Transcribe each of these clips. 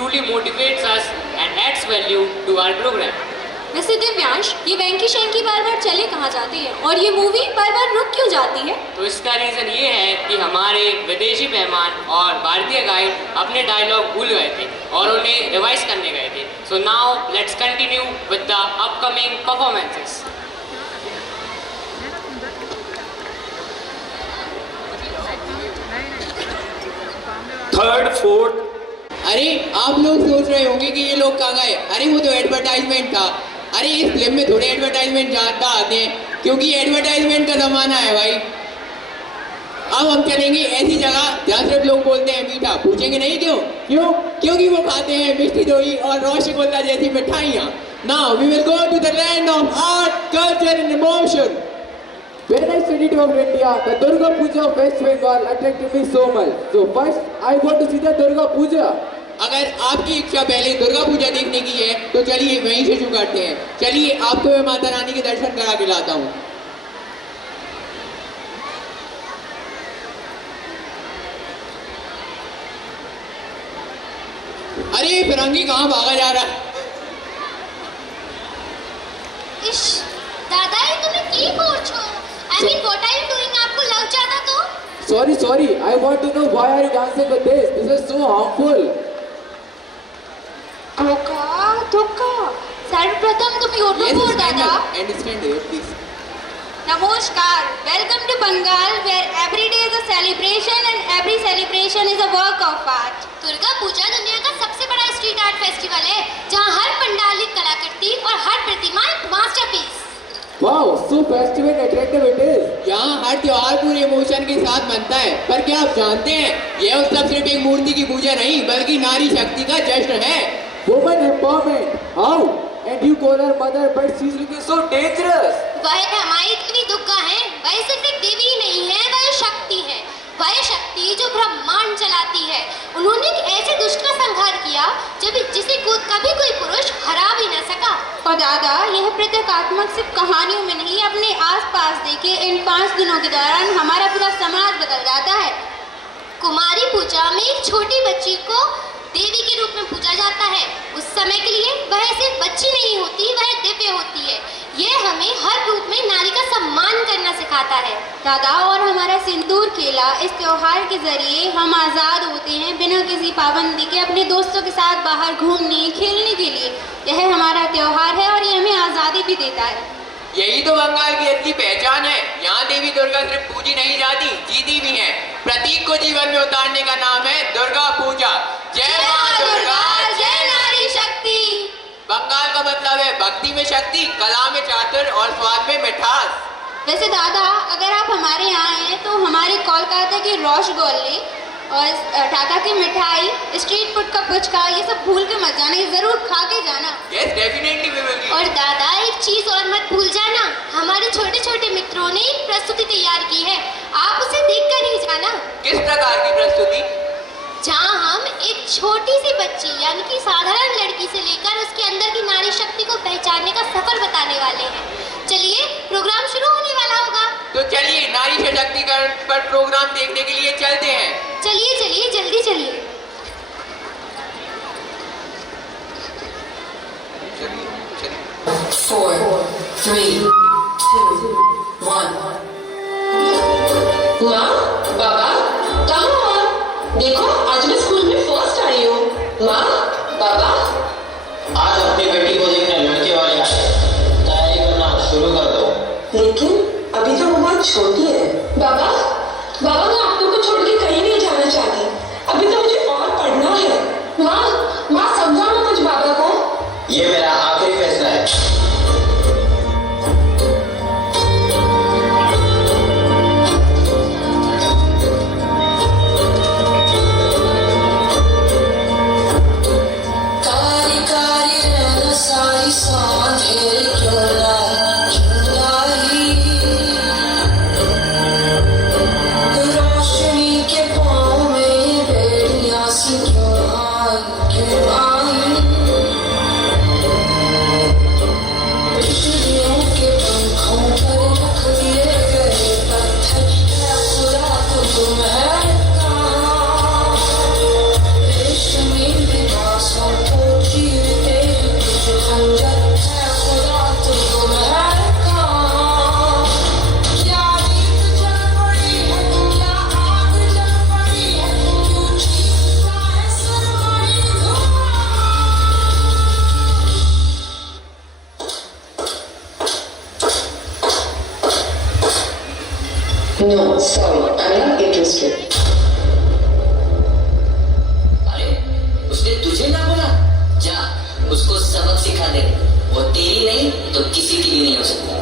truly motivates us and adds value to our program. वैसे दिव्यांश, ये वेंकी शेंकी बार बार चले कहाँ जाते हैं और ये मूवी बार बार रुक क्यों जाती है? तो इसका रीज़न ये है कि हमारे विदेशी मेहमान और भारतीय गाइड अपने डायलॉग भूल गए थे और उन्हें रिवाइज करने गए थे. So now let's continue with the upcoming performances. Third, fourth. अरे आप लोग सोच रहे होंगे कि ये लोग कहाँ गए. अरे वो तो एडवर्टाइजमेंट था. अरे इस फिल्म में थोड़े एडवर्टाइजमेंट ज्यादा आते हैं क्योंकि एडवर्टाइजमेंट का जमाना है भाई. अब हम चलेंगे ऐसी जगह जहाँ सिर्फ लोग बोलते हैं मीठा. पूछेंगे नहीं क्यों? क्योंकि वो खाते हैं मिष्टी दोई और रसगुल्ला जैसी मिठाइयाँ. Now we will go to the land of art, culture and emotion. When I studied over India, the Durga Puja of West Bengal attracted me so much. So first, I want to see the Durga Puja. अगर आपकी इच्छा पहले दुर्गा पूजा देखने की है तो चलिए वहीं से शुरू करते हैं. चलिए आपको मैं माता रानी के दर्शन करा के लाता हूँ. अरे फिरंगी कहाँ भागा जा रहा है? इश, दादा ये तुम्हें की पूछो? I mean, what are you doing? आपको लग जाता तो? Sorry. I want to know why are you dancing with this? This is so harmful. धोखा. सर्वप्रथम तुम यूट्यूब पर दादा. Understand here, please. नमस्कार. Welcome to Bengal where every day is a celebration and every celebration is a work of art. Durga Puja दुनिया का सबसे बड़ा स्ट्रीट आर्ट फेस्टिवल है जहाँ हर पंडाल एक कलाकृति और हर प्रतिमा एक masterpiece. Wow, so festive and attractive it is. यहाँ हर त्योहार पूरे इमोशन के साथ मनता है. पर क्या आप जानते हैं यह उत्सव सिर्फ एक मूर्ति की पूजा नहीं बल्कि नारी शक्ति का जश्न है. Woman empowerment. How? And you call her mother, but she's looking so dangerous. वह हमारी देवी दुर्गा है. वह सिर्फ एक देवी ही नहीं है, वह शक्ति है. वह शक्ति जो ब्रह्मांड चलाती है. उन्होंने एक ऐसे दुष्ट का संहार किया जिसे कभी कोई पुरुष हरा भी न सका. और दादा, यह प्रतीकात्मक सिर्फ कहानियों में नहीं, अपने आसपास देखे इन 5 दिनों के दौरान हमारा पूरा समाज बदल जाता है. कुमारी पूजा में एक छोटी बच्ची को देवी के रूप में पूजा जाता है. उस समय के लिए वह सिर्फ बच्ची नहीं होती, वह दिव्य होती है. यह हमें हर रूप में नारी का सम्मान करना सिखाता है. दादा, और हमारा सिंदूर खेला, इस त्योहार के जरिए हम आज़ाद होते हैं बिना किसी पाबंदी के अपने दोस्तों के साथ बाहर घूमने खेलने के लिए. यह हमारा त्योहार है और ये हमें आज़ादी भी देता है. यही तो बंगाल की असली पहचान है. यहाँ देवी दुर्गा सिर्फ पूजी नहीं जाती, जीती भी है. प्रतीक को जीवन में उतारने का नाम है दुर्गा पूजा. जय माँ दुर्गा, जय नारी शक्ति. बंगाल का मतलब है भक्ति में शक्ति, कला में चातुर और स्वाद में मिठास. वैसे दादा, अगर आप हमारे यहाँ हैं तो हमारे कोलकाता के रसगुल्ले और ढाका की मिठाई, स्ट्रीट फूड का पुचका, ये सब भूल के मत जाना. ये जरूर खा के जाना. Yes, definitely we will be. और दादा, एक चीज और मत भूल जाना. हमारे छोटे छोटे मित्रों ने एक प्रस्तुति तैयार की है. आप उसे देखकर ही जाना. किस प्रकार की प्रस्तुति? जहाँ हम एक छोटी सी बच्ची यानी कि साधारण लड़की से लेकर उसके अंदर की नारी शक्ति को पहचानने का सफर बताने वाले हैं. चलिए, प्रोग्राम शुरू होने वाला होगा. तो चलिए नारी सशक्तिकरण पर प्रोग्राम देखने के लिए चलते हैं. चलिए जल्दी चलिए. Four, three, two, one. माँ, बाबा, कहाँ हो आप? देखो, आज मैं स्कूल में फर्स्ट आई हूँ. माँ, बाबा. आज अपनी बेटी को देखने लड़के वाले आए. तैयारी करना शुरू कर दो. लेकिन अभी तो वो बहुत छोटी है. बाबा, मैं आपको को छोड़ के कहीं नहीं जाना चाहती. अभी तो मुझे और पढ़ना है. माँ समझाओ ना कुछ बाबा को. ये मेरा आखिरी फैसला है. Run उसने तुझे ना बोला? जा उसको सबक सिखा दे, वो तेरी नहीं तो किसी की भी नहीं हो सकती।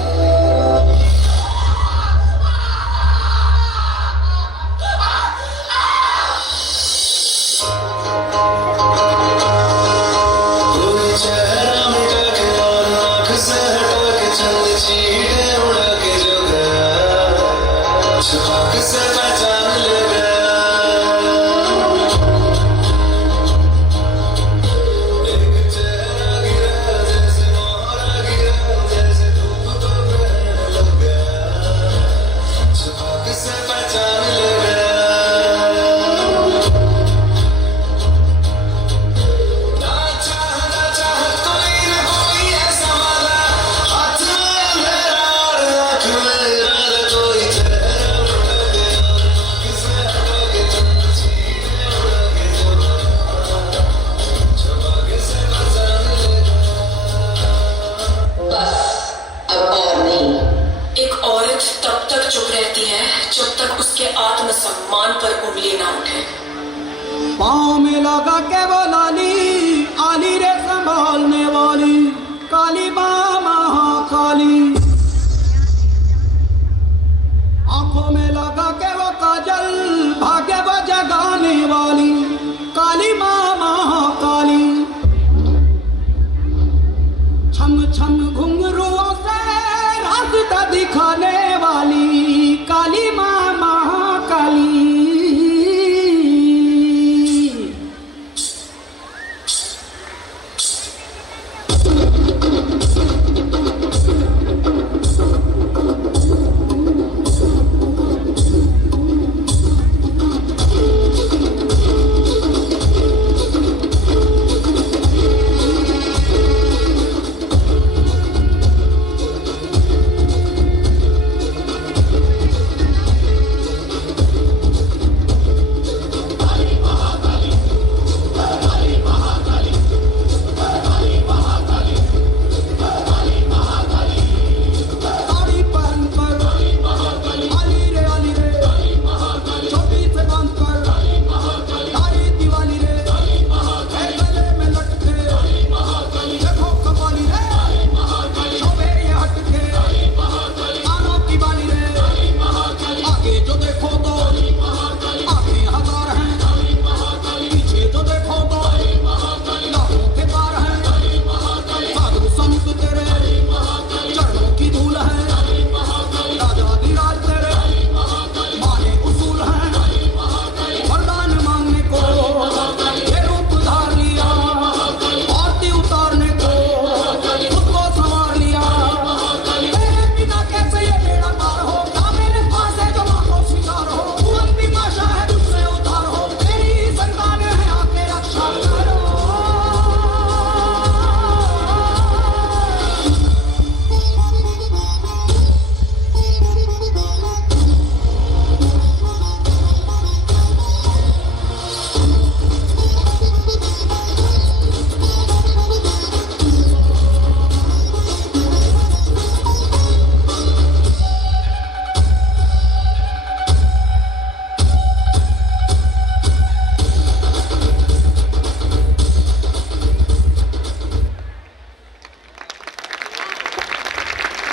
जब तक उसके आत्मसम्मान पर उंगली ना उठे। पाँव में लगा के वो लाली आली रे संभालने वाली काली माँ महाकाली, आंखों में लगा के वो काजल भाग्य वो जगाने वाली काली माँ महाकाली, छम छम घुंघरुओं से रास्ता दिखाने वाली काली माँ Mahakali.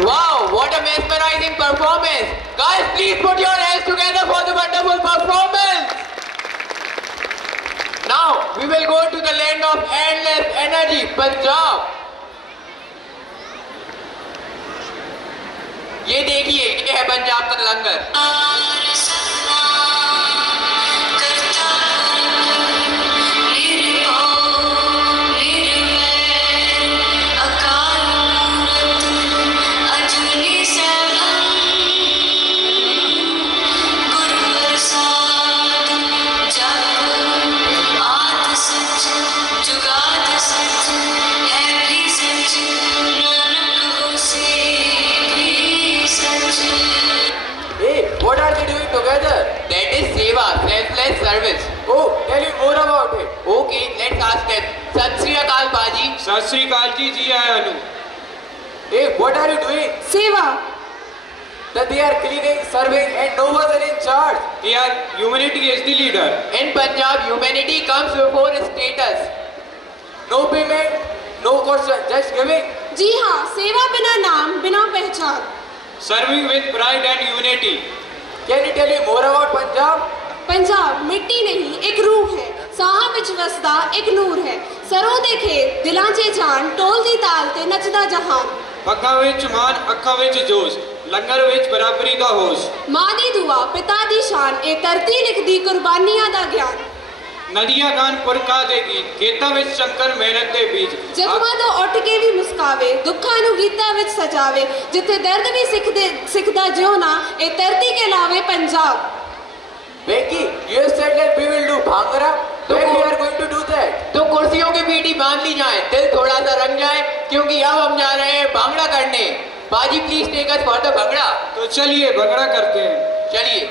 Wow, what a mesmerizing performance! Guys, please put your hands together for the wonderful performance! Now, we will go to the land of endless energy, Punjab. ये देखिए, ये है पंजाब का लंगर। What are they doing together? That is Seva, selfless service. Oh, tell me more about it. Okay, let's ask them. Sat Sri Akal Baji. सत श्री अकाल जी, जी आया अनु। Hey, what are you doing? सेवा। That they are cleaning, serving, and no one is in charge. Here, humanity is the leader. In Punjab, humanity comes before status. devotion, just giving. जी हाँ, सेवा बिना नाम बिना पहचान। Serving with pride and unity. Can you tell me more about Punjab? Punjab मिट्टी नहीं एक रूह है, साहा विच वसदा एक नूर है, सरों दे खेत दिलां च जान, टोल दी ताल ते नचदा जहान। पੱਖਾਂ ਵਿੱਚ ਮਾਨ ਅੱਖਾਂ ਵਿੱਚ ਜੋਸ਼ ਲੰਗਰ ਵਿੱਚ ਬਰਾਬਰੀ ਦਾ ਹੋਸ਼। माँ दी दुआ पिता दी शान, ए धरती लिखदी कुर्बानियां दा ज्ञान। ਨਦੀਆਂ ਗਾਨ ਪੁਰਖਾ ਦੇ ਗੀਤ ਖੇਤਾਂ ਵਿੱਚ ਸ਼ੰਕਰ ਮਿਹਨਤ ਦੇ ਬੀਜ। ਜ਼ਖਮਾਂ ਤੋਂ ਉੱਠ ਕੇ ਵੀ ਮੁਸਕਾਵੇ, ਦੁੱਖਾਂ ਨੂੰ ਗੀਤਾਂ ਵਿੱਚ ਸਜਾਵੇ, ਜਿੱਥੇ ਦਰਦ ਵੀ ਸਿੱਖਦਾ ਜਿਉਣਾ, ਇਹ ਧਰਤੀ ਕੇ ਲਾਵੇ Punjab. Becky, you said that we will do bhangra. When we are going to do that? तो कुर्सियों की पीठी बांध ली जाए, दिल थोड़ा सा रंग जाए, क्योंकि अब हम जा रहे हैं भांगड़ा करने। बाजी please take us for the bhangra. तो चलिए भंगड़ा करते हैं। चलिए।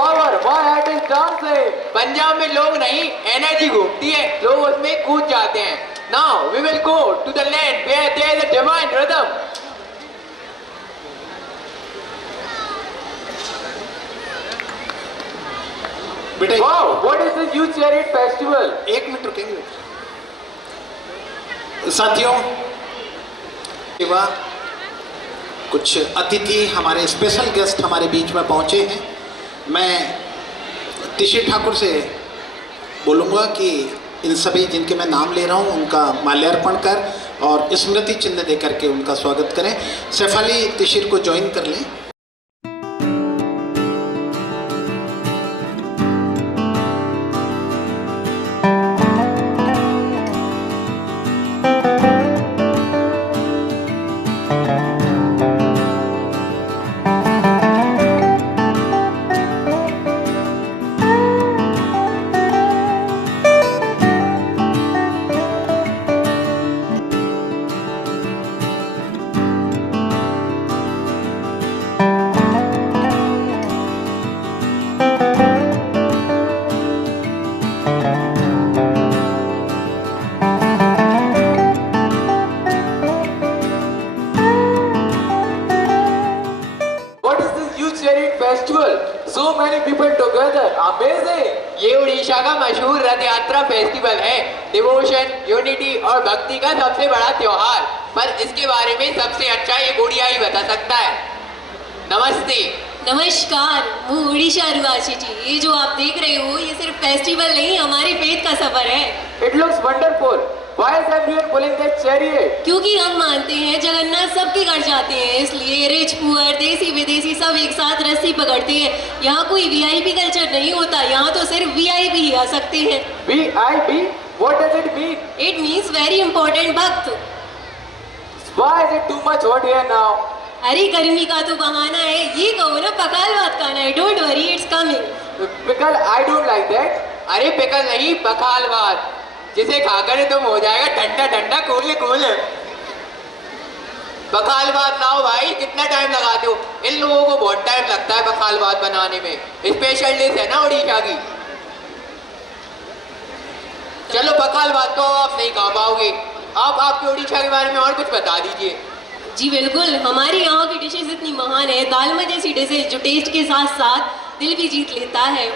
power. My heart is dancing. Punjab में लोग नहीं एनर्जी घूमती है, लोग उसमें कूद जाते हैं. Now we will go to the land where there is a divine rhythm. बेटा Wow, what is this youth chariot festival? एक मिनट रुकेंगे साथियों. सेवा कुछ अतिथि हमारे स्पेशल गेस्ट हमारे बीच में पहुंचे हैं. मैं तिशिर ठाकुर से बोलूँगा कि इन सभी जिनके मैं नाम ले रहा हूँ उनका माल्यार्पण कर और स्मृति चिन्ह दे करके उनका स्वागत करें. सैफाली तिशिर को ज्वाइन कर लें. So many people together. Amazing. ये उड़ीसा का मशहूर रथ यात्रा फेस्टिवल है. डिवोशन, यूनिटी और भक्ति का सबसे बड़ा त्योहार. पर इसके बारे में सबसे अच्छा एक ओडियाई बता सकता है. नमस्ते. नमस्कार, मैं उड़ीसा रुआसी जी. ये जो आप देख रहे हो ये सिर्फ फेस्टिवल नहीं हमारे फेथ का सफर है. It looks wonderful. Why is everyone pulling that chariot? क्योंकि हम मानते हैं जगन्नाथ सबके घर जाते हैं, इसलिए रिच पुअर देसी विदेशी सब एक साथ रस्सी पकड़ते हैं. यहाँ कोई वीआईपी कल्चर नहीं होता, यहाँ तो सिर्फ वीआईपी ही आ सकते हैं. VIP? What does it mean? It means very important भक्त. Why is it too much hot here now? अरे गर्मी का तो बहाना है. ये कहो ना पकाल बात खाना है. Don't worry, it's coming. Pickle, I don't like that. अरे पिकल नहीं, पखालवाद, जिसे खाकर तुम हो जाएगा ठंडा ठंडा कूल कूल. पखालवाद लाओ भाई. कितना टाइम लगाते हो? इन लोगों को बहुत टाइम लगता है पखालवाद बनाने में. स्पेशल डिश है ना उड़ीसा की. चलो पखालवाद तो आप नहीं खा पाओगे. आप आपके उड़ीसा के बारे में और कुछ बता दीजिए. जी बिल्कुल, हमारे यहाँ की डिशेस इतनी महान है. दालमा जैसी डिशेस जो टेस्ट के साथ साथ दिल भी जीत लेता है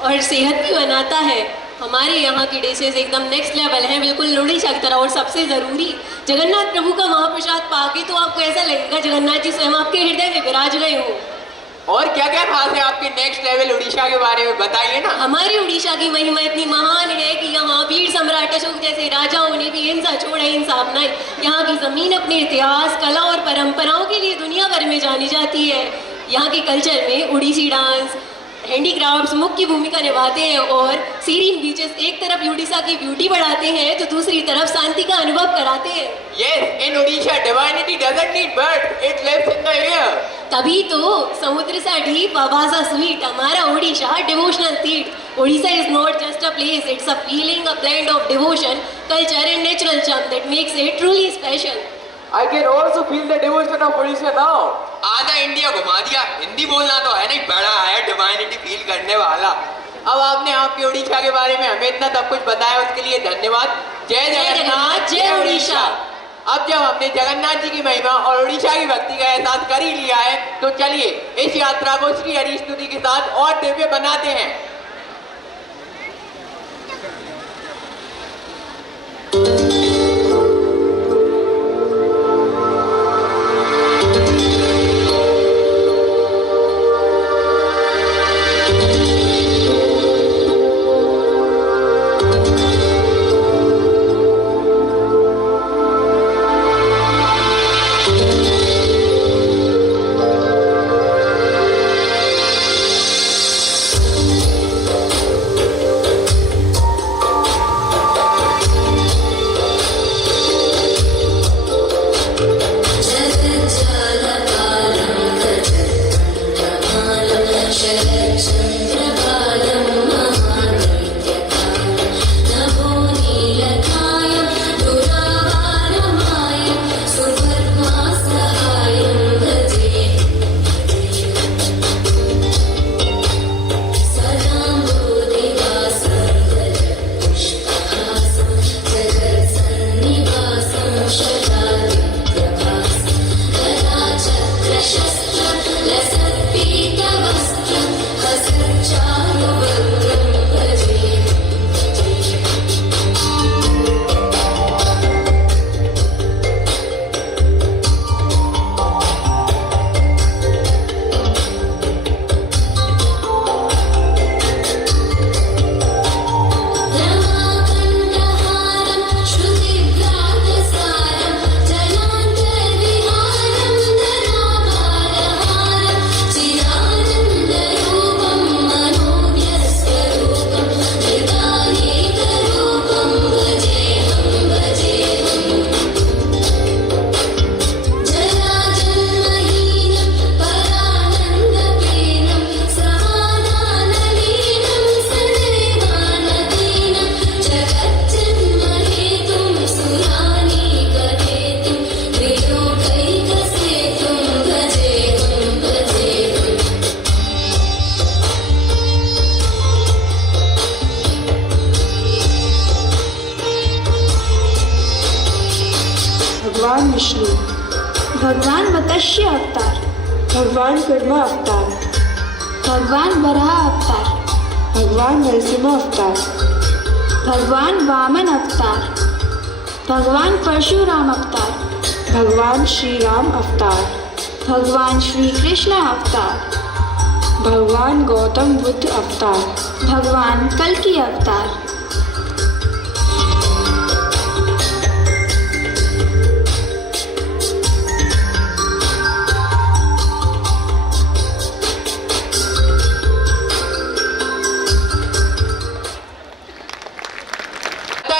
और सेहत भी बनाता है. हमारे यहाँ की डिशेस एकदम नेक्स्ट लेवल हैं, बिल्कुल उड़ीसा की तरह. और सबसे ज़रूरी, जगन्नाथ प्रभु का महाप्रसाद पाके तो आपको ऐसा लगेगा जगन्नाथ जी स्वयं आपके हृदय में विराज गए हो. और क्या क्या खास है आपके नेक्स्ट लेवल उड़ीसा के बारे में बताइए ना. हमारी उड़ीसा की महिमा इतनी महान है कि यहाँ वीर सम्राट अशोक जैसे राजाओं ने भी हिंसा छोड़ा, हिंसा अपनाई. यहाँ की ज़मीन अपने इतिहास, कला और परंपराओं के लिए दुनिया भर में जानी जाती है. यहाँ के कल्चर में उड़ीसी डांस, हैंडीक्राफ्ट्स मुख्य भूमिका निभाते हैं. और सीरीन बीचेस एक तरफ उड़ीसा की ब्यूटी बढ़ाते हैं तो दूसरी तरफ शांति का अनुभव कराते हैं. Yes, in Odisha, divinity doesn't need birds, it lives in the air. तभी तो समुद्र सा डीप आवाजा स्वीट हमारा उड़ीसा डिवोशनल तीर्थ. Orissa is not just a place, it's a feeling, a blend of devotion, culture and natural charm that makes it truly special. I can also feel the devotion of Odisha now. आधा India घुमा दिया. हिंदी बोलना तो है नहीं, बड़ा है divinity feel करने वाला. अब आपने आपके उड़ीसा के बारे में हमें इतना सब कुछ बताया, उसके लिए धन्यवाद. जय जगन्नाथ, जय उड़ीसा. अब जब हमने जगन्नाथ जी की महिमा और उड़ीसा की भक्ति का एहसास कर ही लिया है तो चलिए इस यात्रा को श्री हरि स्तुति के साथ और दिव्य बनाते हैं. भगवान मत्स्य अवतार, भगवान कुर्मा अवतार, भगवान वराह अवतार, भगवान नरसिम्हा अवतार, भगवान वामन अवतार, भगवान परशुराम अवतार, भगवान श्री राम अवतार, भगवान श्री कृष्ण अवतार, भगवान गौतम बुद्ध अवतार, भगवान कल्कि अवतार।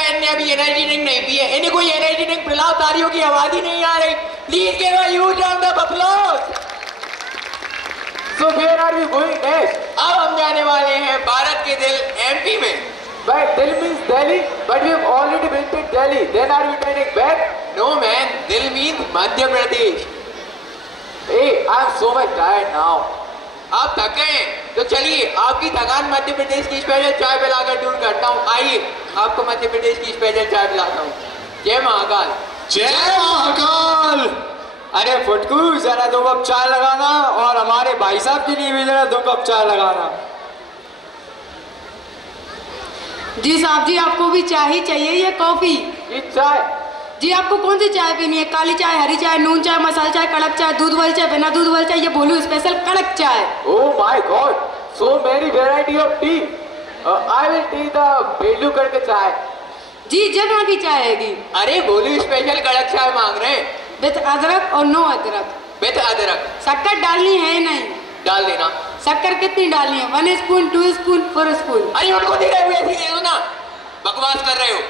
इनने अभी एनर्जी ड्रिंक नहीं पी है, इन्हें कोई एनर्जी ड्रिंक पिलाओ, तालियों की आवाज ही नहीं आ रही। Please give a huge round of applause. So where are we going next? अब हम जाने वाले हैं भारत के दिल एमपी में। But Delhi means Delhi, but we have already visited Delhi. Then are we turning back? No man, दिल means Madhya Pradesh. Hey, I am so much tired now. आप थक गए हैं तो चलिए आपकी थकान मध्य प्रदेश की स्पेशल चाय पिलाकर दूर करता हूँ। आइए आपको मध्य प्रदेश की स्पेशल चाय पिलाता हूँ। जय महाकाल। जय महाकाल। अरे फुटकू जरा 2 कप चाय लगाना और हमारे भाई साहब के लिए भी जरा 2 कप चाय लगाना। जी साहब जी, आपको भी चाय ही चाहिए या कॉफी? ये चाय जी आपको कौन सी चाय पीनी है? काली चाय, हरी चाय, नून चाय, मसाला चाय, कड़क चाय, दूध वाली चाय, बिना दूध वाली चाय, ये बोलूं स्पेशल कड़क चाय। Oh my God, so many variety of tea. I will take the बेलू करके चाय। जी जगह की चाय आएगी। अरे बोलू स्पेशल कड़क चाय मांग रहे हैं। विद अदरक और नो अदरक? विद अदरक। शक्कर डालनी है या नहीं? डाल देना। शक्कर कितनी डालनी है? 1 स्पून, 2 स्पून, 4 स्पून? अरे उनको दे रहे हो, ऐसी दे दो ना, बकवास कर रहे हो।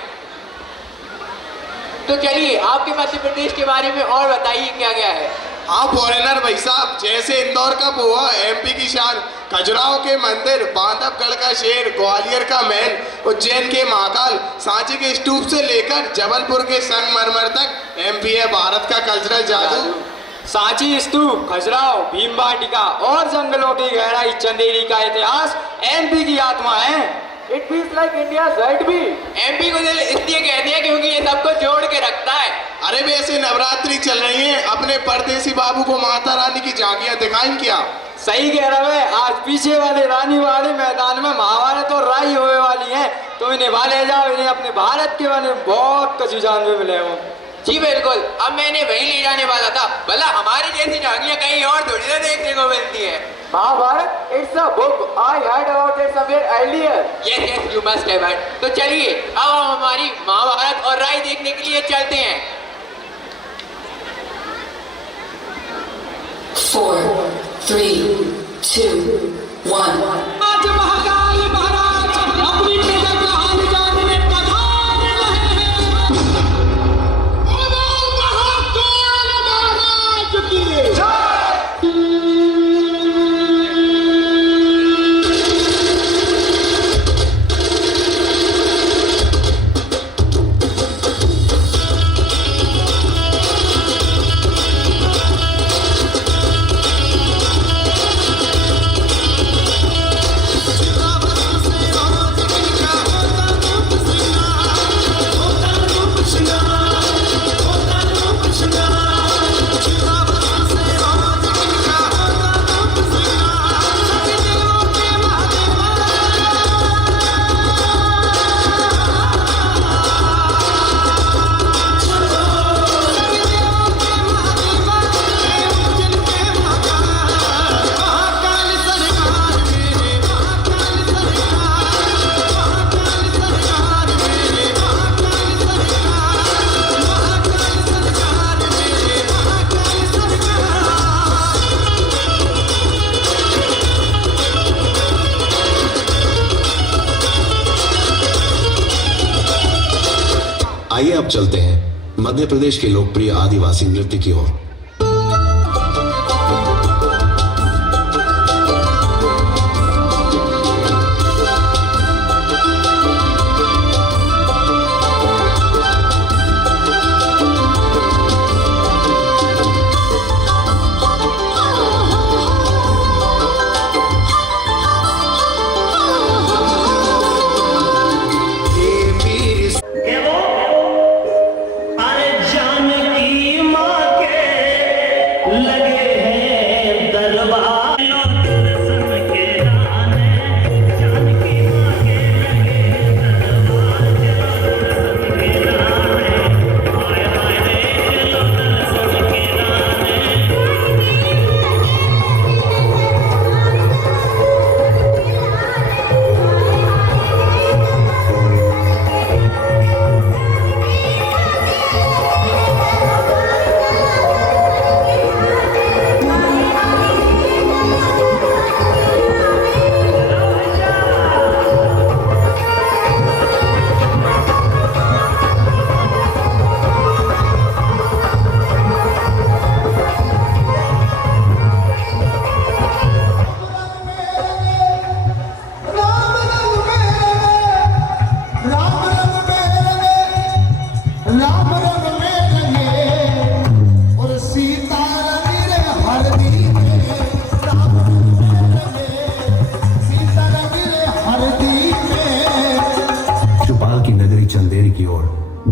तो चलिए आपके मध्य प्रदेश के बारे में और बताइए क्या क्या है। हाँ फॉरेनर भाई साहब, जैसे इंदौर का पोहा, एमपी की शान, खजुराहो के मंदिर, बांधवगढ़ का शेर, ग्वालियर का महल, उज्जैन के महाकाल, सांची के स्तूप से लेकर जबलपुर के संगमरमर तक एमपी है भारत का कल्चरल जादू। सांची स्तूप, खजुराहो, भीमबाटिका और जंगलों की गहराई, चंदेरी का इतिहास एमपी की आत्मा है। It feels like India's heartbeat. MP को दिल इसलिए कहते हैं क्योंकि ये सबको जोड़ के रखता है। अरे वैसे नवरात्रि चल रही है, अपने परदेसी बाबू को माता रानी की झांकियां दिखाएं क्या? सही कह रहा है। आज पीछे वाले रानी वाले मैदान में महाभारत और राई होने वाली है, तो इन्हें वाले जाओ, इन्हें अपने भारत के बारे में बहुत कछु जानने मिले हो। जी बिल्कुल, अब मैंने वही ले जाने वाला था, भला हमारी जैसी झांकियां कहीं और थोड़ी ना देखने को मिलती है। Mahabharat, it's a book. I heard about it somewhere earlier. Yes, you must have heard. तो चलिए अब हम हमारी महाभारत और राय देखने के लिए चलते हैं। 4, 3, 2, 1। आज महाकाल महाराज अपनी प्रजा का हाल जानने पधार रहे हैं। महाकाल महाराज की जय। आइए अब चलते हैं मध्य प्रदेश के लोकप्रिय आदिवासी नृत्य की ओर। अरे जानकी माँ के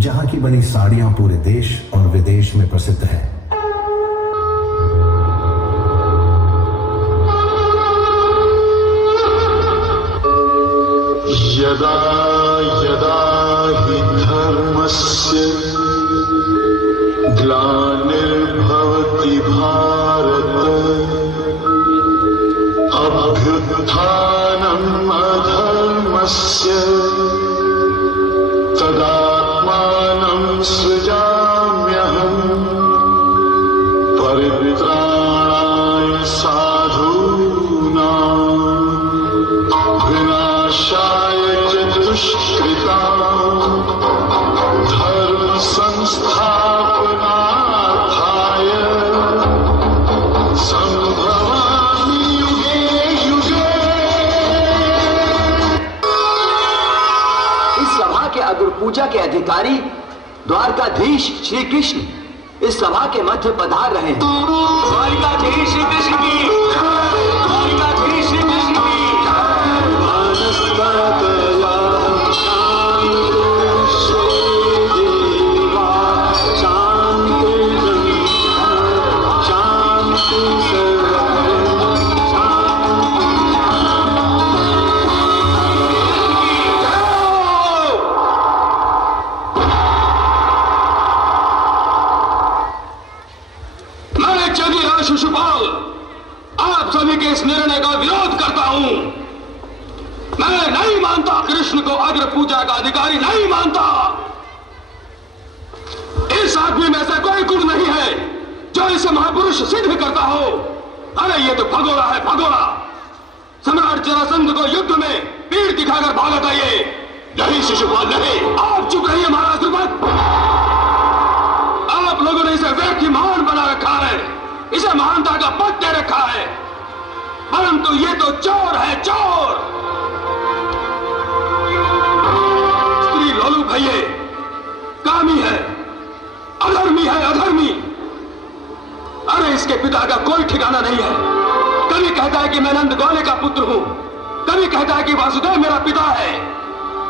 जहां की बनी साड़ियां पूरे देश और विदेश में प्रसिद्ध है। यदा यदा हि धर्मस्य ग्लानिर्भवति भारत अभ्युत्थानम् अधर्मस्य तदात्मानं सृजाम्यहम् परित्राणाय साधूनां विनाशाय च दुष्कृतां धर्म संस्थापनार्थाय संभवामि युगे युगे। इस सभा के अग्र पूजा के अधिकारी द्वारकाधीश श्री कृष्ण इस सभा के मध्य पधार रहे हैं। द्वारकाधीश श्री कृष्ण की द्वारकाधीश श्री कृष्ण की शिशुपाल, आप सभी के इस निर्णय का विरोध करता हूं। मैं नहीं मानता, कृष्ण को अग्र पूजा का अधिकारी नहीं मानता। इस आदमी में ऐसा कोई गुण नहीं है जो इसे महापुरुष सिद्ध करता हो। अरे ये तो भगोड़ा है, भगोड़ा। सम्राट जरासंध को युद्ध में पीठ दिखाकर भागा था ये। नहीं शिशुपाल नहीं। आप चुप रहिए महाराज द्रुपद। आप लोगों ने इसे व्यक्ति महान बना रखा है, इसे महानता का पद दे रखा है, परंतु ये तो चोर है, चोर। स्त्री लोलुप है ये, कामी है, अधर्मी है, अधर्मी। अरे इसके पिता का कोई ठिकाना नहीं है। कभी कहता है कि मैं नंद गौले का पुत्र हूं, कभी कहता है कि वासुदेव मेरा पिता है।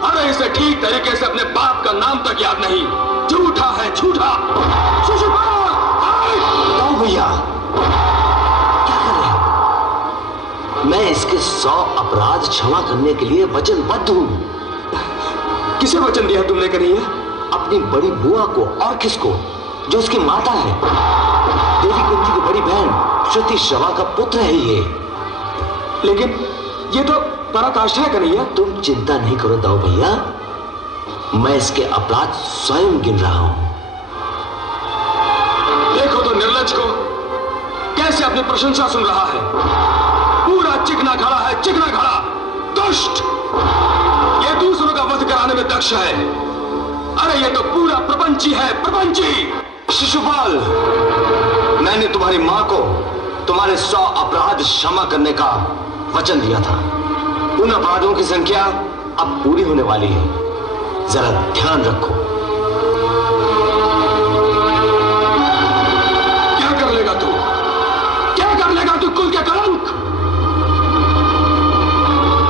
अरे इसे ठीक तरीके से अपने बाप का नाम तक याद नहीं। झूठा है, झूठा। शिशुपाल भैया क्या कर रहे हो? मैं इसके 100 अपराध क्षमा करने के लिए वचनबद्ध हूं। किसे वचन दिया तुमने कन्हैया? अपनी बड़ी बुआ को। और किसको? जो उसकी माता है, देवी कुंती की बड़ी बहन श्रुति श्रवा का पुत्र है ये। लेकिन ये तो पराकाष्ठा है कन्हैया। तुम चिंता नहीं करो दाऊ भैया, मैं इसके अपराध स्वयं गिन रहा हूं। देखो तो निर्लज को, कैसे अपनी प्रशंसा सुन रहा है। पूरा चिकना खड़ा है, चिकना खड़ा। दुष्ट, ये दूसरों का वध कराने में दक्ष है। अरे ये तो पूरा प्रपंची है, प्रपंची। शिशुपाल, मैंने तुम्हारी मां को तुम्हारे 100 अपराध क्षमा करने का वचन दिया था। उन अपराधों की संख्या अब पूरी होने वाली है, जरा ध्यान रखो। कुल के कलंक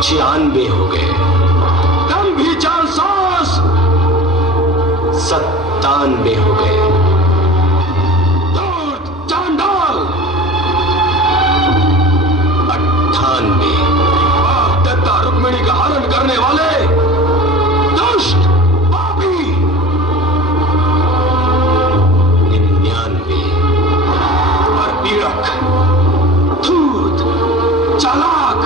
96 हो गए। दम भी जालसाज 97 हो गए। दूर चांडाल 98। दत्ता रुक्मिणी का हरण करने वाले दुष्ट पापी 99। और पीड़क चालाक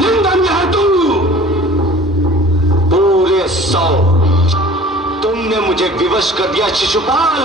निंदनीय है तू। पूरे 100 तुमने मुझे विवश कर दिया Shishupal.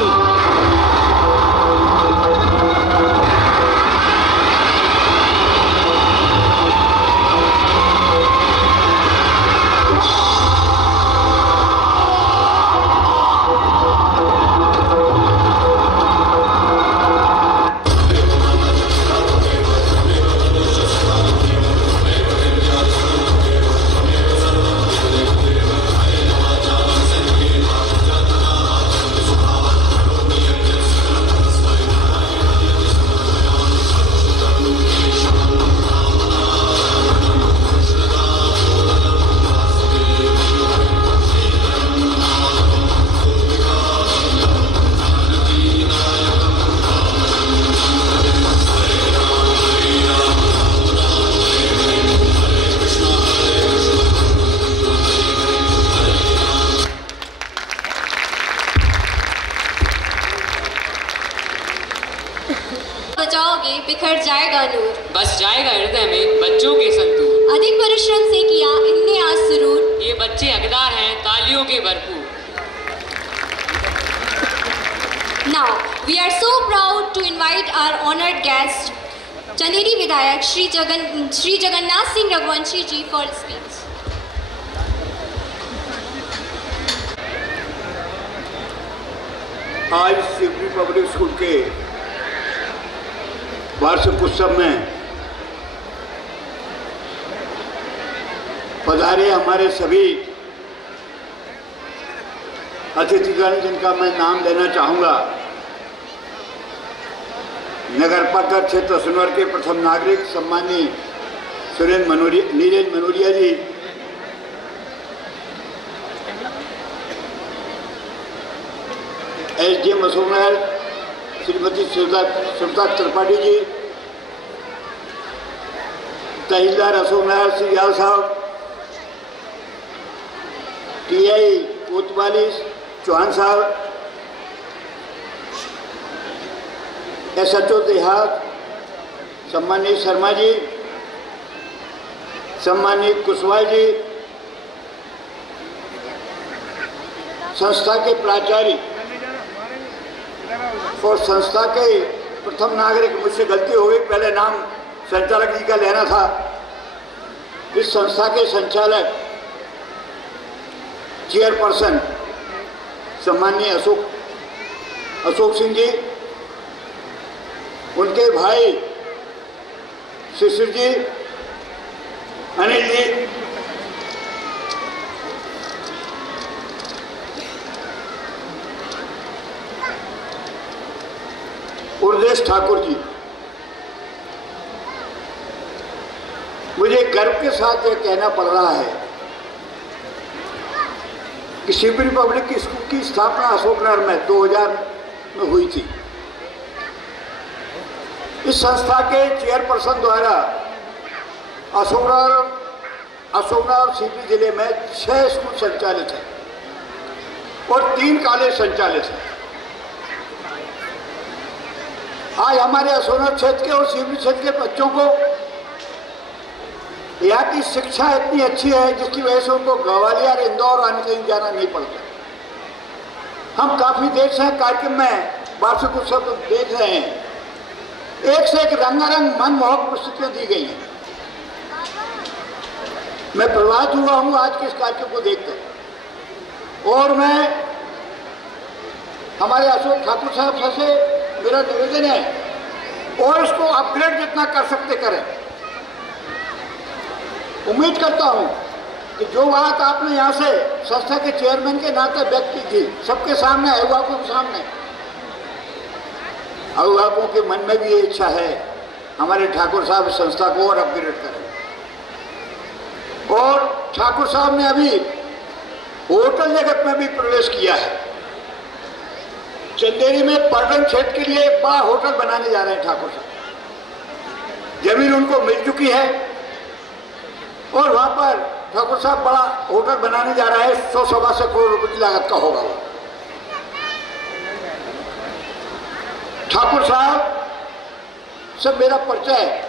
honored guest, Chanderi Vidhayak Shri Jagannath Singh Raghuvanshi ji for speech. आज शिवपुरी पब्लिक स्कूल के वार्षिक उत्सव में पधारे हमारे सभी अतिथिगण, जिनका मैं नाम लेना चाहूँगा। नगर पालिका क्षेत्र सुनवर के प्रथम नागरिक सम्मानीय नीरज मनोरिया जी, SDM अशोकनगर श्रीमती सुरता त्रिपाठी जी, तहसीलदार अशोकनगर श्री यादव साहब, TI कोतवाली चौहान साहब, SHO देहात सम्मानीय शर्मा जी, सम्मानीय कुशवाहा जी, संस्था के प्राचार्य और संस्था के प्रथम नागरिक, मुझसे गलती हो गई, पहले नाम संचालक जी का लेना था। इस संस्था के संचालक चेयरपर्सन सम्मानीय अशोक सिंह जी, उनके भाई शिशिर जी, अनिल जी, उर्देश ठाकुर जी। मुझे गर्व के साथ यह कहना पड़ रहा है कि शिवपुरी पब्लिक स्कूल की स्थापना अशोकनगर में 2000 में हुई थी। इस संस्था के चेयरपर्सन द्वारा अशोकनगर शिवपुरी जिले में 6 स्कूल संचालित हैं और 3 कॉलेज संचालित हैं। आज हमारे अशोकनगर क्षेत्र के और शिवपुरी क्षेत्र के बच्चों को यहाँ की शिक्षा इतनी अच्छी है जिसकी वजह से उनको ग्वालियर, इंदौर आने कहीं जाना नहीं पड़ता। हम काफ़ी देर से कार्यक्रम में वार्षिक उत्सव देख रहे हैं, एक से एक रंगारंग मनमोहक प्रस्तुतियाँ दी गई हैं। मैं प्रभावित हुआ हूँ आज के इस कार्यक्रम को देखकर, और मैं हमारे अशोक ठाकुर साहब से मेरा निवेदन है और इसको अपग्रेड जितना कर सकते करें। उम्मीद करता हूं कि जो बात आपने यहाँ से संस्था के चेयरमैन के नाते व्यक्त की थी, सबके सामने, अभिभावकों के सामने, अभिभावकों के मन में भी ये इच्छा है हमारे ठाकुर साहब संस्था को और अपग्रेड करें। और ठाकुर साहब ने अभी होटल जगत में भी प्रवेश किया है। चंदेरी में पर्यटन क्षेत्र के लिए एक बड़ा होटल बनाने जा रहे हैं ठाकुर साहब। जमीन उनको मिल चुकी है और वहां पर ठाकुर साहब बड़ा होटल बनाने जा रहा है। 100-125 करोड़ रुपए की लागत का होगा वो। ठाकुर साहब से मेरा परिचय,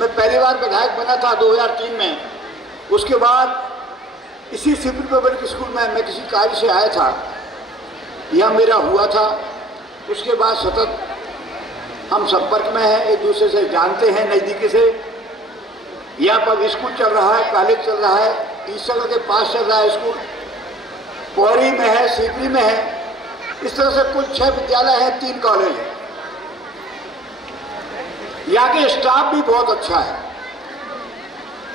मैं पहली बार विधायक बना था 2003 में। उसके बाद इसी शिवपुरी पब्लिक स्कूल में मैं किसी कार्य से आया था, यह मेरा हुआ था। उसके बाद सतत हम संपर्क में हैं, एक दूसरे से जानते हैं नज़दीकी से। यहाँ पर स्कूल चल रहा है, कॉलेज चल रहा है, ईसगढ़ के पास चल रहा है स्कूल, पौरी में है, शिवपुरी में है। इस तरह से कुल 6 विद्यालय हैं, 3 कॉलेज हैं। यहाँ के स्टाफ भी बहुत अच्छा है।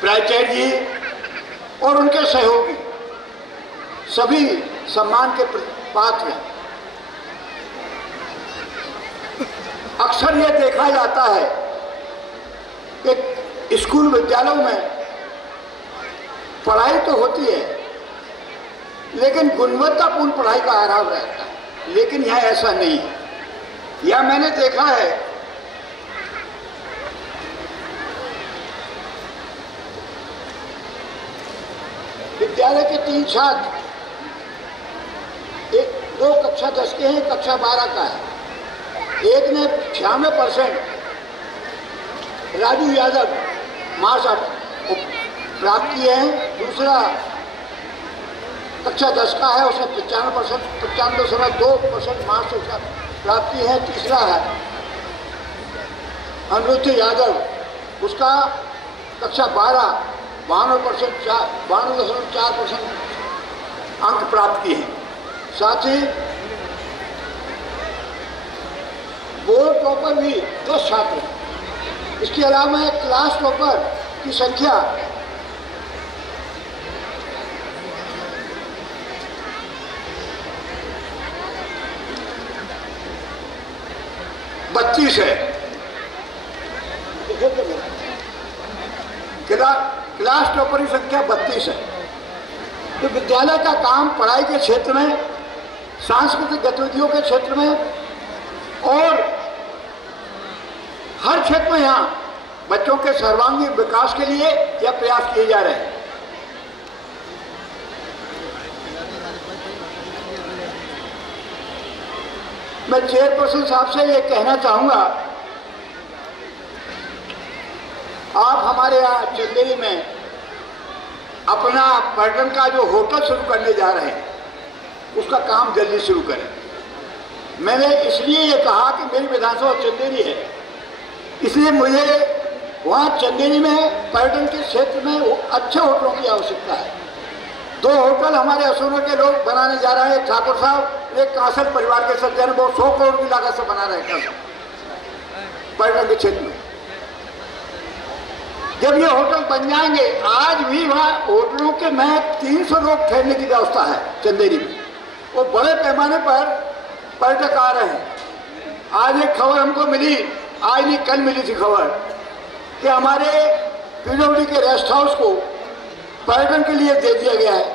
प्राचार्य जी और उनके सहयोगी सभी सम्मान के पात्र हैं। अक्सर यह देखा जाता है कि स्कूल विद्यालयों में पढ़ाई तो होती है लेकिन गुणवत्तापूर्ण पढ़ाई का अभाव रहता है, लेकिन यहाँ ऐसा नहीं है। यह मैंने देखा है विद्यालय के 3 छात्र, एक 2 कक्षा 10 के हैं, कक्षा 12 का है। एक ने 96% राजू यादव मार्क्स प्राप्त किए हैं। दूसरा कक्षा 10 का है, उसने 95.2% मार्क्स प्राप्त किए हैं। तीसरा है अनिरुद्ध यादव, उसका कक्षा 12 92.4% अंक प्राप्त किए हैं। साथ ही बोर्ड टॉपर भी 10 छात्र हैं। इसके अलावा क्लास टॉपर की संख्या 32 है। क्लास टॉपर की संख्या 32 है। तो विद्यालय का काम पढ़ाई के क्षेत्र में, सांस्कृतिक गतिविधियों के क्षेत्र में और हर क्षेत्र में यहाँ बच्चों के सर्वांगीण विकास के लिए यह प्रयास किए जा रहे हैं। मैं चेयरपर्सन साहब से ये कहना चाहूँगा, आप हमारे यहाँ चंदेरी में अपना पर्यटन का जो होटल शुरू करने जा रहे हैं, उसका काम जल्दी शुरू करें। मैंने इसलिए ये कहा कि मेरी विधानसभा चंदेरी है, इसलिए मुझे वहाँ चंदेरी में पर्यटन के क्षेत्र में अच्छे होटलों की आवश्यकता है। 2 होटल हमारे असोनर के लोग बनाने जा रहे हैं। ठाकुर साहब एक कासल परिवार के सज्जन, वो 100 करोड़ की लागत से बना रहे हैं पर्यटन के क्षेत्र में। जब ये होटल बन जाएंगे, आज भी वहाँ होटलों के में 300 लोग ठहरने की व्यवस्था है चंदेरी में। वो बड़े पैमाने पर पर्यटक आ रहे हैं। आज एक खबर हमको मिली, आज नहीं कल मिली थी खबर, कि हमारे पीडब्ल्यूडी के रेस्ट हाउस को पर्यटन के लिए दे दिया गया है।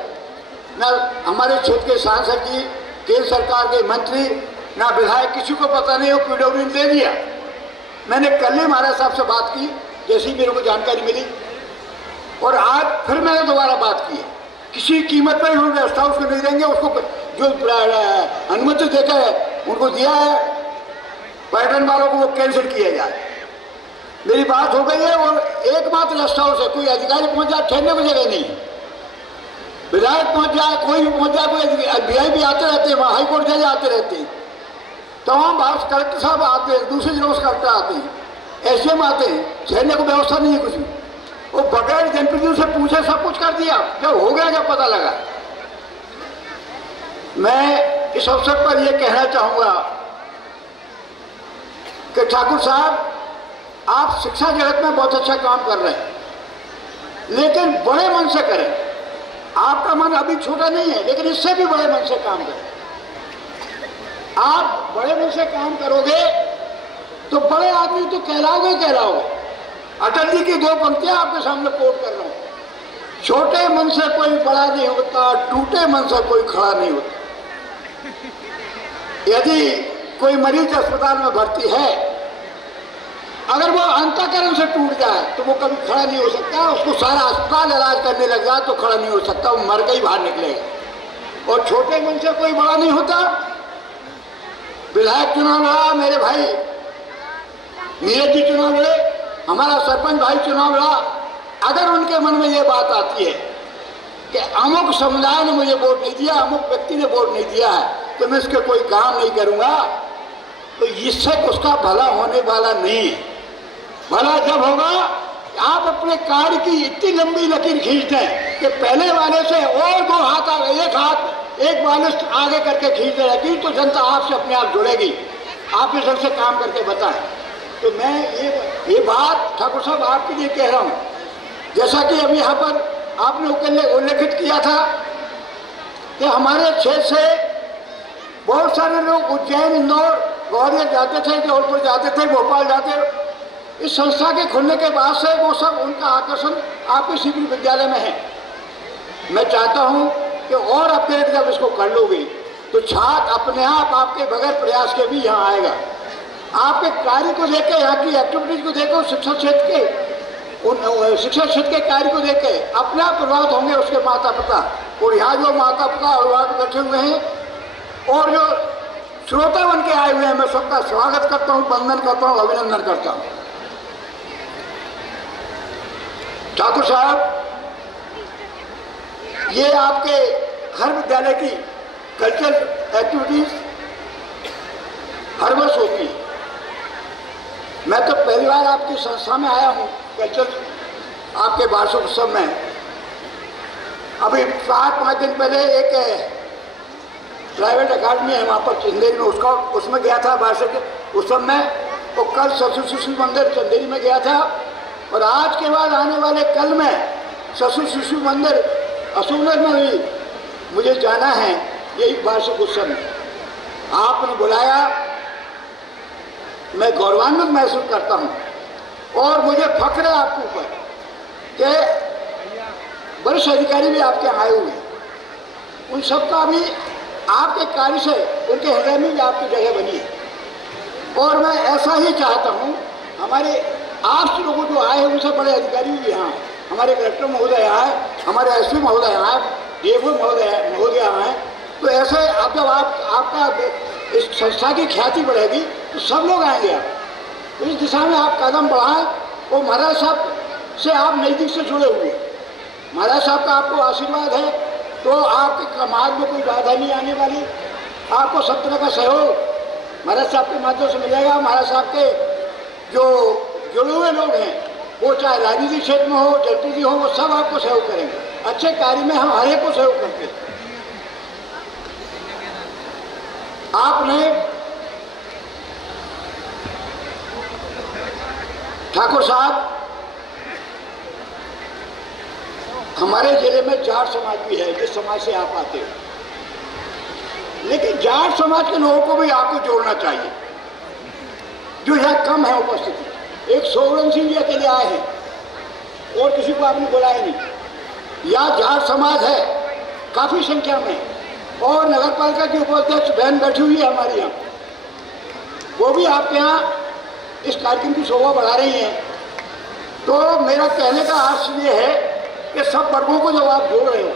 ना हमारे क्षेत्र के सांसद जी, केंद्र सरकार के मंत्री, ना विधायक, किसी को पता नहीं, वो पीडब्ल्यूडी ने दे दिया। मैंने कल ही महाराज साहब से बात की, जैसी मेरे को जानकारी मिली, और आज फिर मैंने दोबारा बात की है। किसी कीमत पर उन्होंने रेस्ट हाउस को नहीं देंगे, उसको जो अनुमति देकर है उनको दिया है, पर्यटन वालों को वो कैंसिल किया जाए। मेरी बात हो गई है। और एकमात्र रेस्ट हाउस है, कोई अधिकारी पहुंच जाए, ठहरने की जगह नहीं है। विधायक पहुंच जाए, कोई भी पहुंच जाए, कोई वीआई भी आते रहते हैं, वहाँ हाईकोर्ट जज आते रहते हैं, तमाम बात कलेक्टर साहब आते हैं, दूसरे जिलों से कलेक्टर आते हैं, एसडीएम आते हैं, ठहरने को व्यवस्था नहीं है कुछ भी। वो बगैर जनप्रतिनिधियों से पूछे सब कुछ कर दिया, जब हो गया, जब पता लगा। मैं इस अवसर पर यह कहना चाहूँगा कि ठाकुर साहब, आप शिक्षा जगत में बहुत अच्छा काम कर रहे हैं, लेकिन बड़े मन से करें। आपका मन अभी छोटा नहीं है, लेकिन इससे भी बड़े मन से काम करें। आप बड़े मन से काम करोगे तो बड़े आदमी तो कहलाओगे कहलाओगे। अटल जी की 2 पंक्तियां आपके सामने कोट कर रहा हूं, छोटे मन से कोई बड़ा नहीं होता, टूटे मन से कोई खड़ा नहीं होता। यदि कोई मरीज अस्पताल में भर्ती है, अगर वो अंतःकरण से टूट जाए तो वो कभी खड़ा नहीं हो सकता। उसको सारा अस्पताल इलाज करने लग जाए तो खड़ा नहीं हो सकता, वो मर गई बाहर निकलेगा। और छोटे मन से कोई बड़ा नहीं होता। विधायक चुनाव लड़ा मेरे भाई नीरज जी, चुनाव लड़े, हमारा सरपंच भाई चुनाव लड़ा। अगर उनके मन में ये बात आती है कि अमुक समुदाय ने मुझे वोट नहीं दिया, अमुक व्यक्ति ने वोट नहीं दिया है, तो मैं इसके कोई काम नहीं करूंगा, तो इससे उसका भला होने वाला नहीं है। भला जब होगा आप अपने कार्य की इतनी लंबी लकीर खींच दें कि पहले वाले से और 2 हाथ आगे, एक वाले आगे करके खींच दे लकीर, तो जनता आपसे अपने आप जुड़ेगी। आप इस ढंग से काम करके बताएं। तो मैं ये बात ठाकुर साहब आपके लिए कह रहा हूँ। जैसा कि अभी यहाँ पर आपने उल्लेखित किया था कि हमारे क्षेत्र से बहुत सारे लोग उज्जैन, इंदौर, ग्वालियर जाते थे, जबलपुर जाते थे, भोपाल जाते। इस संस्था के खुलने के बाद से वो सब उनका आकर्षण आपके शिविर विद्यालय में है। मैं चाहता हूँ कि और अपग्रेड जब इसको कर लोगे तो छात्र अपने आप आपके बगैर प्रयास के भी यहाँ आएगा। आपके कार्य को देख के, यहाँ की एक्टिविटीज को देख के, शिक्षा क्षेत्र के कार्य को देख के अपने आप प्रभावित होंगे उसके माता पिता। और यहाँ जो माता पिता अभिभावक बैठे हुए हैं और जो श्रोता बन के आए हुए हैं, मैं सबका स्वागत करता हूँ, वंदन करता हूँ, अभिनंदन करता हूँ। ठाकुर साहब, ये आपके हर विद्यालय की कल्चरल एक्टिविटीज हर वर्ष होती है, मैं तो पहली बार आपकी संस्था में आया हूँ कल्चर आपके वार्षिक उत्सव में। अभी 4-5 दिन पहले एक प्राइवेट अकादमी है वहाँ पर चंदेरी में, उसमें गया था वार्षिक उत्सव में। और कल सरस्वती शिशु मंदिर चंदेरी में गया था, और आज के बाद आने वाले कल में सरस्वती शिशु मंदिर अशोकनगर में भी मुझे जाना है यही वार्षिक उत्सव में। आपने बुलाया, मैं गौरवान्वित महसूस करता हूँ और मुझे फख्र है आपके ऊपर कि वरिष्ठ अधिकारी भी आपके आए हुए हैं। उन सबका भी आपके कार्य से उनके हृदय में भी आपकी जगह बनी है। और मैं ऐसा ही चाहता हूँ, हमारे आप लोगों जो आए हैं उनसे बड़े अधिकारी भी यहाँ हैं। हमारे कलेक्टर महोदय यहाँ है, हमारे एसपी महोदय यहाँ है, डीएफओ महोदय यहाँ है। तो ऐसे अब जब आपका इस संस्था की ख्याति बढ़ेगी तो सब लोग आएंगे। आप तो इस दिशा में आप कदम बढ़ाएं। और महाराज साहब से आप नज़दीक से जुड़े हुए, महाराज साहब का आपको आशीर्वाद है तो आपके समाज में कोई बाधा नहीं आने वाली। आपको सब तरह का सहयोग महाराज साहब के माध्यम से मिलेगा। महाराज साहब के जो जुड़े हुए लोग हैं, वो चाहे राजनीतिक क्षेत्र में हो, जनप्रतिनिधि हो, वो सब आपको सहयोग करेंगे। अच्छे कार्य में हम हर एक को सहयोग करते हैं। आपने ठाकुर साहब, हमारे जिले में जाट समाज भी है, जिस समाज से आप आते हो, लेकिन जाट समाज के लोगों को भी आपको जोड़ना चाहिए जो यहाँ कम है उपस्थिति। एक सोवरन सिंह जी अकेले आए हैं और किसी को आपने बुलाया नहीं। यहाँ जाट समाज है काफी संख्या में, और नगर पालिका की उपाध्यक्ष बहन बैठी हुई है हमारे यहाँ, वो भी आपके यहाँ इस कार्यक्रम की शोभा बढ़ा रही हैं। तो मेरा कहने का अर्थ ये है कि सब वर्गों को जब आप जोड़ रहे हो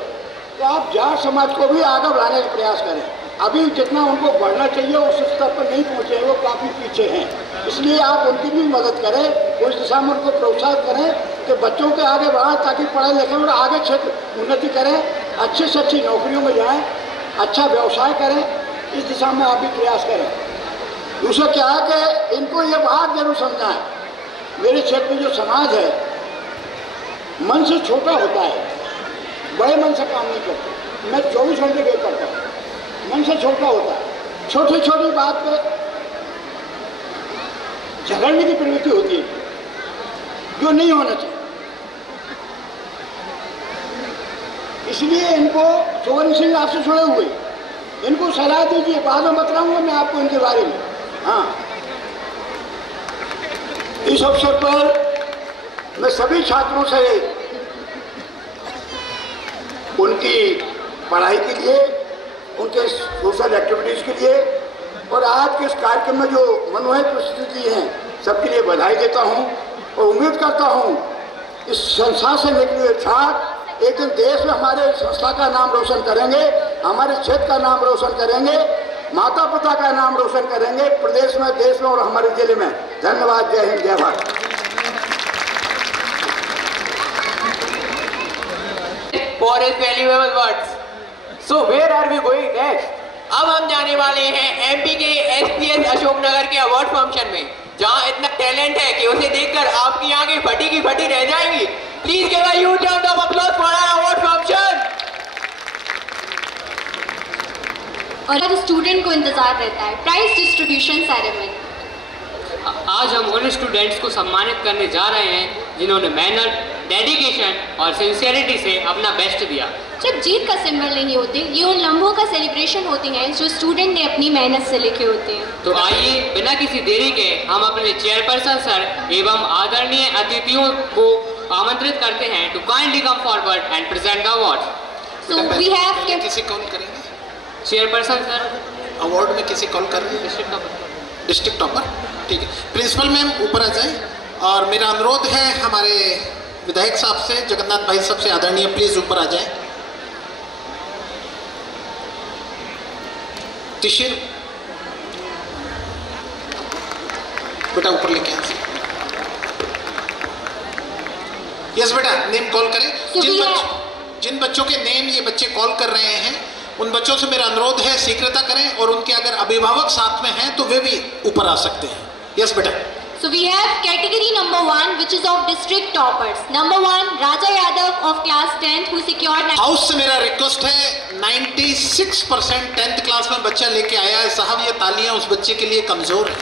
तो आप जाट समाज को भी आगे बढ़ाने का प्रयास करें। अभी जितना उनको बढ़ना चाहिए उस स्तर पर नहीं पहुँचे, वो काफ़ी पीछे हैं। इसलिए आप उनकी भी मदद करें, उस दिशा में उनको प्रोत्साहित करें कि बच्चों के आगे बढ़ाएं, ताकि पढ़े लिखे और आगे क्षेत्र उन्नति करें, अच्छी से अच्छी नौकरियों में जाएँ, अच्छा व्यवसाय करें। इस दिशा में आप भी प्रयास करें। दूसरा क्या है कि इनको ये बात जरूर समझना है, मेरे क्षेत्र में जो समाज है मन से छोटा होता है, बड़े मन से काम नहीं करते। मैं 24 घंटे वेट करता हूँ, मन से छोटा होता है। छोटी छोटी बात पे झगड़ने की प्रवृत्ति होती है जो नहीं होना चाहिए। इसलिए इनको, सोवरन सिंह आपसे जुड़े हुए, इनको सलाह दीजिए। बाद में बताऊंगा मैं आपको इनके बारे में। हाँ, इस अवसर पर मैं सभी छात्रों से उनकी पढ़ाई के लिए, उनके सोशल एक्टिविटीज़ के लिए और आज के इस कार्यक्रम में जो मनोहर प्रस्तुति हैं सबके लिए बधाई देता हूं और उम्मीद करता हूं इस संस्था से निकले हुए छात्र एक दिन देश में हमारे संस्था का नाम रोशन करेंगे, हमारे क्षेत्र का नाम रोशन करेंगे, माता पिता का नाम रोशन करेंगे प्रदेश में, देश में और हमारे जिले में। धन्यवाद। जय हिंद, जय Bharat. For his valuable words. So where are we going next? अब हम जाने वाले हैं एमपी के एसपीएस अशोकनगर के अवार्ड फंक्शन में, जहां इतना टैलेंट है कि उसे देखकर आपकी आंखें फटी की फटी रह जाएंगी। Please give a huge round of applause for our award function. और हर स्टूडेंट को इंतजार रहता है प्राइज डिस्ट्रीब्यूशन सेरेमनी। आज हम उन स्टूडेंट्स को सम्मानित करने जा रहे हैं जिन्होंने मेहनत, डेडिकेशन और सिंसियरिटी से अपना बेस्ट दिया। जब जीत का सिंबल नहीं होते, ये उन लम्हों का सेलिब्रेशन होते हैं जो स्टूडेंट ने अपनी मेहनत से लिखे होते हैं। तो आइए बिना किसी देरी के हम अपने चेयरपर्सन सर एवं आदरणीय अतिथियों को आमंत्रित करते हैं to kindly come forward and present the award. So we have किसी कॉल करेंगे? चेयरपर्सन सर अवार्ड में किसी कॉल कर रहे हैं? डिस्ट्रिक्ट टॉपर, ठीक है। प्रिंसिपल मैम ऊपर आ जाए और मेरा अनुरोध है हमारे विधायक साहब से, जगन्नाथ भाई साहब से, आदरणीय प्लीज ऊपर आ जाए। तिशिर बेटा ऊपर लेके आ। यस बेटा, नेम कॉल करें। जिन बच्चों के नेम ये बच्चे कॉल कर रहे हैं उन बच्चों से मेरा अनुरोध है शीघ्रता करें, और उनके अगर अभिभावक साथ में हैं तो वे भी ऊपर आ सकते हैं। यस बेटा। So we have category number 1, which is of district toppers. Number 1, Raja Yadav of class 10th, who secured. House से मेरा रिक्वेस्ट है, 96% 10th क्लास में बच्चा लेके आया है साहब। ये तालियां उस बच्चे के लिए कमजोर है।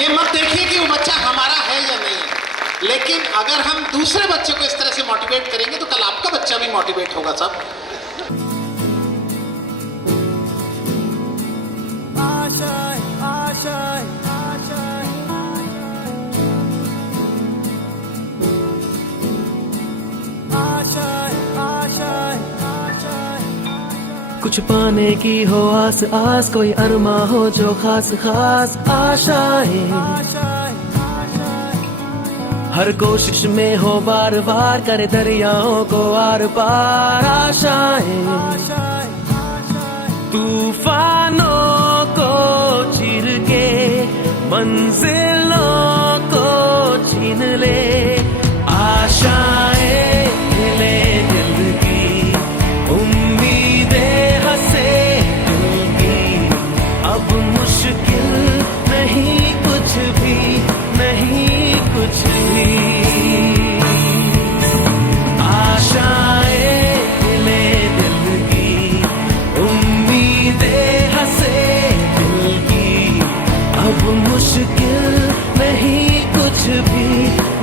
ये मत देखिए कि वो बच्चा हमारा है या नहीं है, लेकिन अगर हम दूसरे बच्चे को इस तरह से मोटिवेट करेंगे तो कल आपका बच्चा भी मोटिवेट होगा साहब। कुछ पाने की हो आस आस, कोई अरमा हो जो खास खास आशाएं, हर कोशिश में हो बार बार, करे दरियाओं को आर पार आशाएं, तूफानों को चीर के मंजिलों को छीन ले आशाएं, ले दिल की उम्मीदें हंसे दिल की, अब मुश्किल नहीं कुछ भी, नहीं कुछ भी, आशाएं ले दिल की उम्मीदें हंसे दिल की, अब मुश्किल नहीं कुछ भी,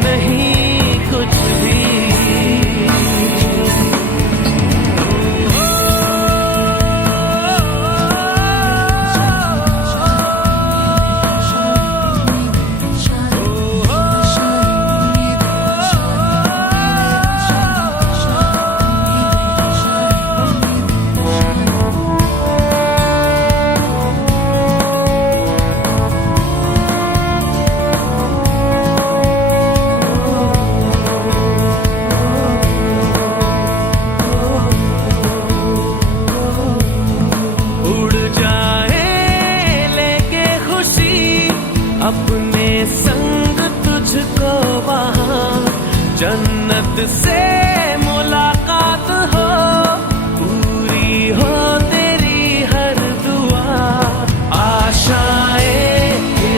नहीं कुछ भी। अपने संग तुझको वहाँ जन्नत से मुलाकात हो, पूरी हो तेरी हर दुआ, आशाएं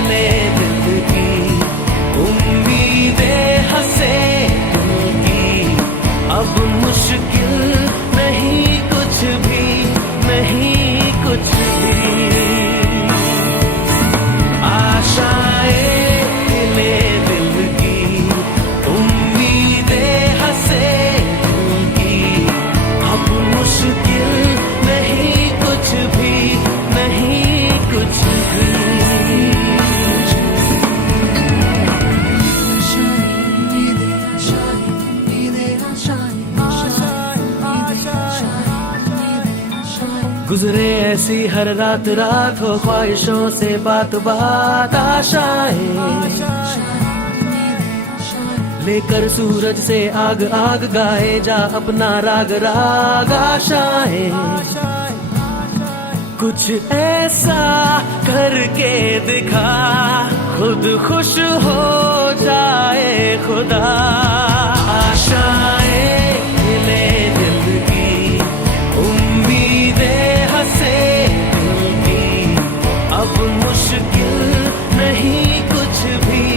ले दिल की उम्मीदें हंसे दिल की, अब मुश्किल नहीं कुछ भी, नहीं कुछ भी, आशाएं ले दिल की उम्मीदें हंसे दिल की, अब मुश्किल नहीं कुछ भी, नहीं कुछ भी। गुजरे ऐसी हर रात रात, हो ख्वाहिशों से बात बात आशाएं, लेकर सूरज से आग आग गाए जा अपना राग राग आशाएं, कुछ ऐसा करके दिखा खुद खुश हो जाए खुदा, आशाएं ले दिल की उम्मीदें हंसे दिल की, अब मुश्किल नहीं कुछ भी,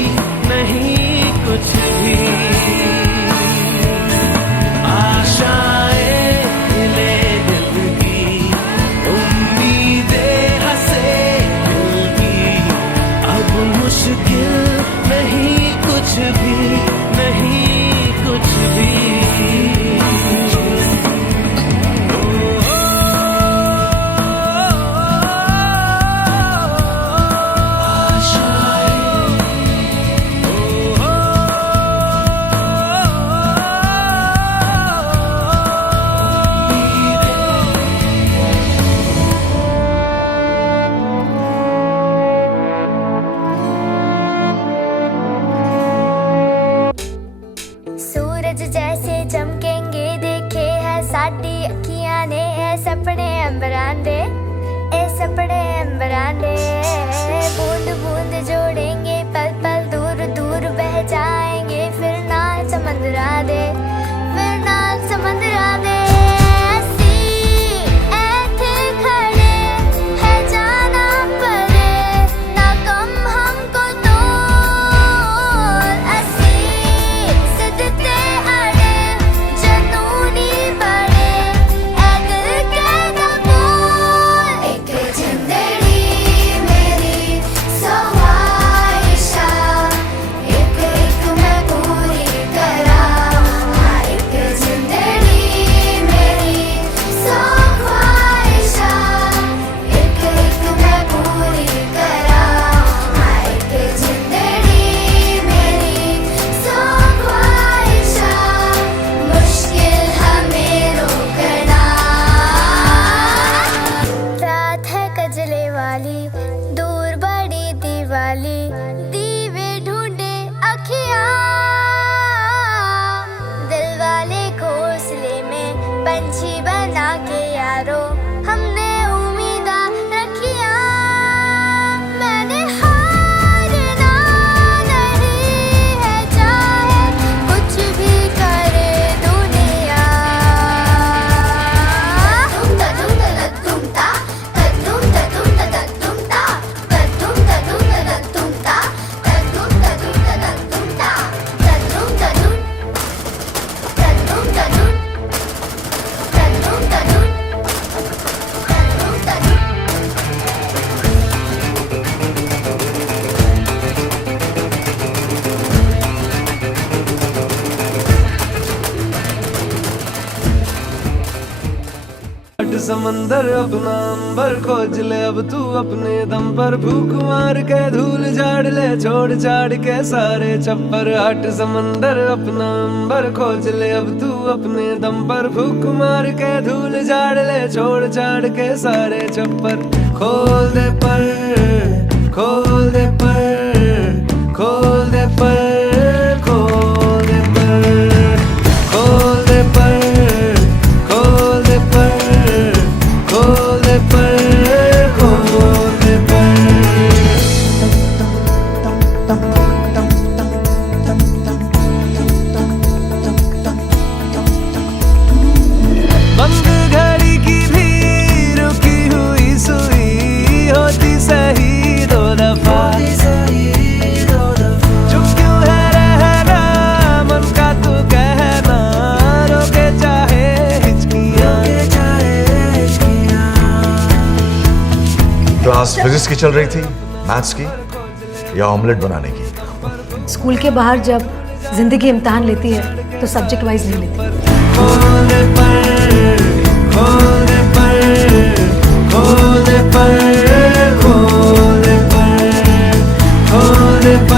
नहीं कुछ भी, आशाएं ले दिल की उम्मीदें हंसे दिल की, अब मुश्किल नहीं कुछ भी, नहीं कुछ भी। पंछी बना के यारो हमने उम्मीदा रखिया। मैंने हारना नहीं है चाहे कुछ भी करे दुनिया। समंदर अपना अंबर खोज ले अब तू अपने दम पर, भूख मार के धूल झाड़ ले छोड़ छाड़ के सारे छप्पर। हट समंदर अपना अंबर खोज ले अब तू अपने दम पर, भूख मार के धूल झाड़ ले छोड़ छाड़ के सारे छप्पर। खोल दे पर, खोल दे पर, खोल दे पर, खोल दे पर, खोल दे पर, खोल दे पर, खोल दे पर, खोल दे पर। बंद घड़ी की भी रुकी हुई सुई होती सही दो दफा। चुप क्यों है रहना मन का तू कहना, रोके चाहे हिचकियां। क्लास फिजिक्स की चल रही थी, मैथ्स की या ऑमलेट बनाने की? स्कूल के बाहर जब जिंदगी इम्तिहान लेती है तो सब्जेक्ट वाइज नहीं लेती। खोल दे पर, खोल दे पर, खोल दे पर, खोल दे पर, खोल दे पर।